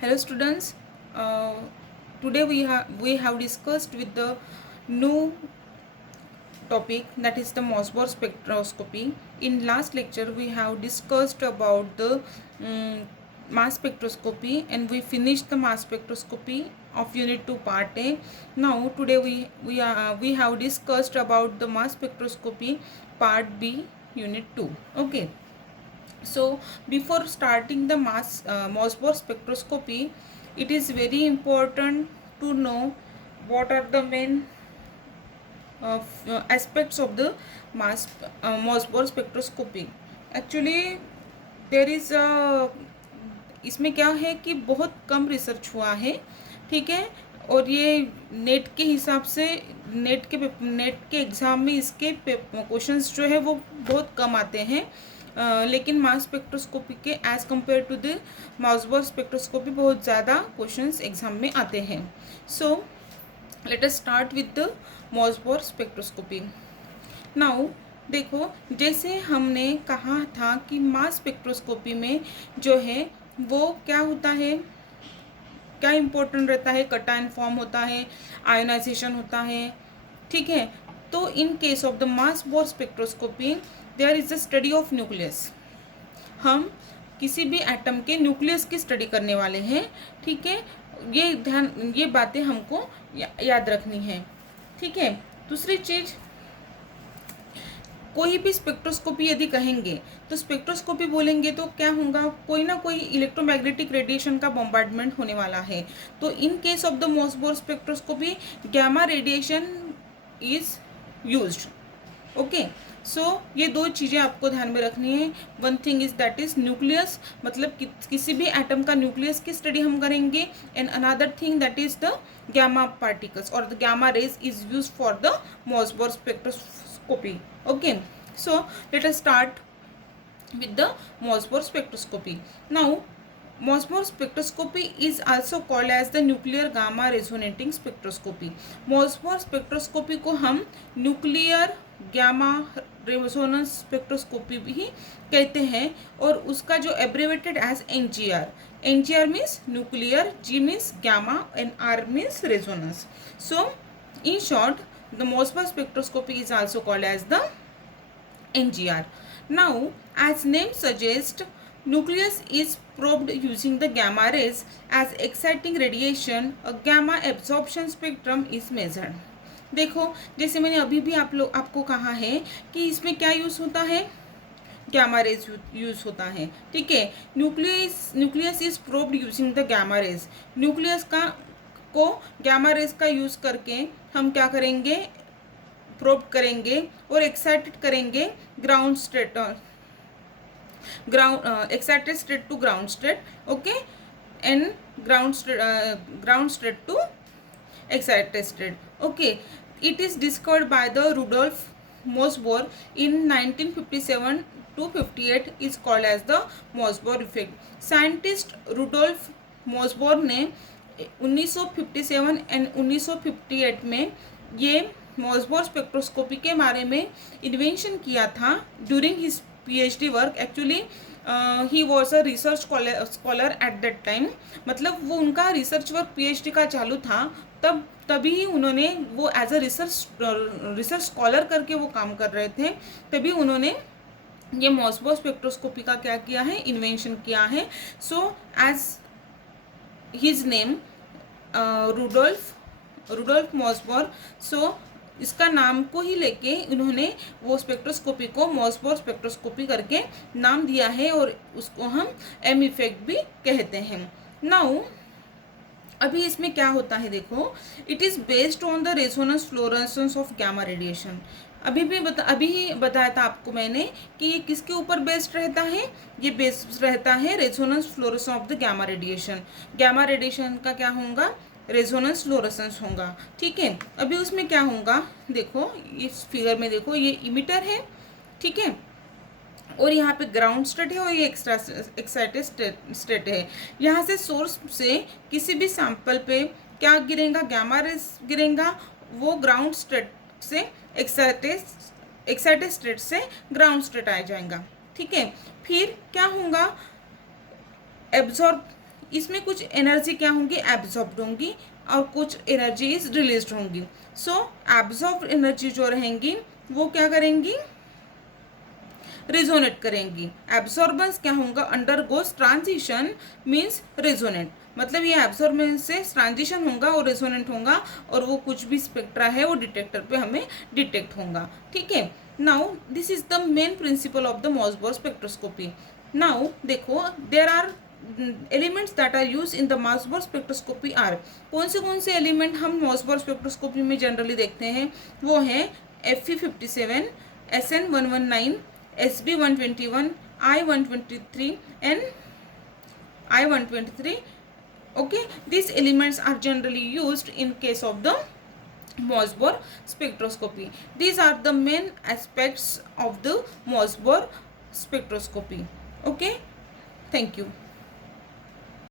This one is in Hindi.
Hello students, today we have discussed with the new topic, that is the Mossberg spectroscopy. In last lecture we have discussed about the mass spectroscopy, and we finished the mass spectroscopy of unit 2 part A. Now today we have discussed about the mass spectroscopy part B unit 2. Okay, so before starting the Mossberg spectroscopy, it is very important to know what are the main aspects of the Mossberg spectroscopy. Actually there is इसमें क्या है कि बहुत कम रिसर्च हुआ है, ठीक है, और ये नेट के हिसाब से नेट के एग्ज़ाम में इसके क्वेश्चंस जो है वो बहुत कम आते हैं, लेकिन मास स्पेक्ट्रोस्कोपी के as compare to the Mossbauer spectroscopy बहुत ज़्यादा क्वेश्चंस एग्जाम में आते हैं. So let us start with the Mossbauer spectroscopy. Now देखो, जैसे हमने कहा था कि मास स्पेक्ट्रोस्कोपी में जो है वो क्या होता है, क्या इम्पोर्टेंट रहता है, कटायन फॉर्म होता है, आयोनाइजेशन होता है, ठीक है. तो in case of the Mossbauer spectroscopy there is the study of nucleus. हम किसी भी एटम के न्यूक्लियस की स्टडी करने वाले हैं, ठीक है. ये बातें हमको याद रखनी है, ठीक है. दूसरी चीज़, कोई भी स्पेक्ट्रोस्कोपी यदि कहेंगे तो स्पेक्ट्रोस्कोपी बोलेंगे तो क्या होगा, कोई ना कोई इलेक्ट्रोमैग्नेटिक रेडिएशन का बॉम्बार्डमेंट होने वाला है. तो in case of the Mossbauer spectroscopy gamma radiation is used. Okay, so ये दो चीज़ें आपको ध्यान में रखनी है. One thing is that is nucleus, मतलब किसी भी एटम का न्यूक्लियस की स्टडी हम करेंगे, and another thing that is the gamma particles और the gamma rays is use for the Mossbauer spectroscopy. Okay, so let us start with the Mossberg spectroscopy. Now, Mossberg spectroscopy is also called as the nuclear gamma resonating spectroscopy. Mossberg spectroscopy को हम न्यूक्लियर गामा रेजोनेंस स्पेक्ट्रोस्कोपी भी कहते हैं, और उसका जो abbreviated as NGR. NGR means nuclear, G means gamma and R means resonance. So in short, the Mossberg spectroscopy is also called as the NGR. Now, as name suggests, nucleus is probed using the gamma rays. As exciting radiation, a gamma absorption spectrum is measured. देखो, जैसे मैंने अभी भी आपको कहा है कि इसमें क्या यूज़ होता है, गैमा रेज यूज़ होता है, ठीक है. Nucleus is probed using the gamma rays. Nucleus को गैमा रेज का यूज़ करके हम क्या करेंगे, प्रोब करेंगे और एक्साइटेड करेंगे ground state, excited state to ground state. Okay, and ground state to excited state. Okay, it is discovered by the Rudolf Mossbauer in 1957 to 58, is called as the Mossberg effect. Scientist Rudolf Mossbauer ने 1957 एंड 1958 में ये मॉसबर्ग स्पेक्ट्रोस्कोपी के बारे में इन्वेंशन किया था during his PhD work. Actually he was a research scholar at that time, मतलब वो उनका रिसर्च वर्क PhD का चालू था, तभी उन्होंने वो एज अ रिसर्च स्कॉलर करके वो काम कर रहे थे, तभी उन्होंने ये मॉसबर्ग स्पेक्ट्रोस्कोपी का क्या किया है, इन्वेंशन किया है. So as his name Rudolf Mossbauer, so इसका नाम को ही लेके उन्होंने वो स्पेक्ट्रोस्कोपी को मॉसबर्ग स्पेक्ट्रोस्कोपी करके नाम दिया है, और उसको हम M इफेक्ट भी कहते हैं. नाउ अभी इसमें क्या होता है, देखो, it is based on the resonance fluorescence of gamma radiation. अभी ही बताया था आपको मैंने कि ये किसके ऊपर बेस्ड रहता है, ये बेस्ड रहता है resonance fluorescence of the gamma radiation. Gamma radiation का क्या होगा, रेजोनेंस फ्लोरेसेंस होगा, ठीक है. अभी उसमें क्या होगा, देखो इस फिगर में देखो, ये इमिटर है, ठीक है, और यहाँ पे ग्राउंड स्टेट है और ये एक्साइटेड स्टेट है. यहाँ से सोर्स से किसी भी सैंपल पे क्या गिरेगा, गैमा रेज गिरेगा, वो ग्राउंड स्टेट से एक्साइटेड स्टेट से ग्राउंड स्टेट आ जाएगा, ठीक है. फिर क्या होगा, एब्जॉर्ब इसमें कुछ एनर्जी क्या होंगी, एब्जॉर्ब्ड होंगी और कुछ एनर्जी इज रिलीज्ड होंगी. सो एब्जॉर्ब्ड एनर्जी जो रहेंगी वो क्या करेंगी, रिजोनेट करेंगी. एब्जॉर्बेंस क्या होगा, अंडरगोस ट्रांजिशन मीन्स रिजोनेट. मतलब ये एब्जॉर्बेंस से ट्रांजिशन होगा और रिजोनेंट होगा और वो कुछ भी स्पेक्ट्रा है वो डिटेक्टर पे हमें डिटेक्ट होगा. ठीक है. Now this is the main principle of the Mossbauer spectroscopy. Now देखो there are elements that are use in the Mossbauer spectroscopy are. कौन से एलिमेंट हम मॉसबोर स्पेक्ट्रोस्कोपी में जनरली देखते हैं, वो है Fe57, SN119, SB121, I123 and I123. Okay, these elements are generally used in case of the Mossbauer spectroscopy. These are the main aspects of the Mossbauer spectroscopy. Okay, thank you.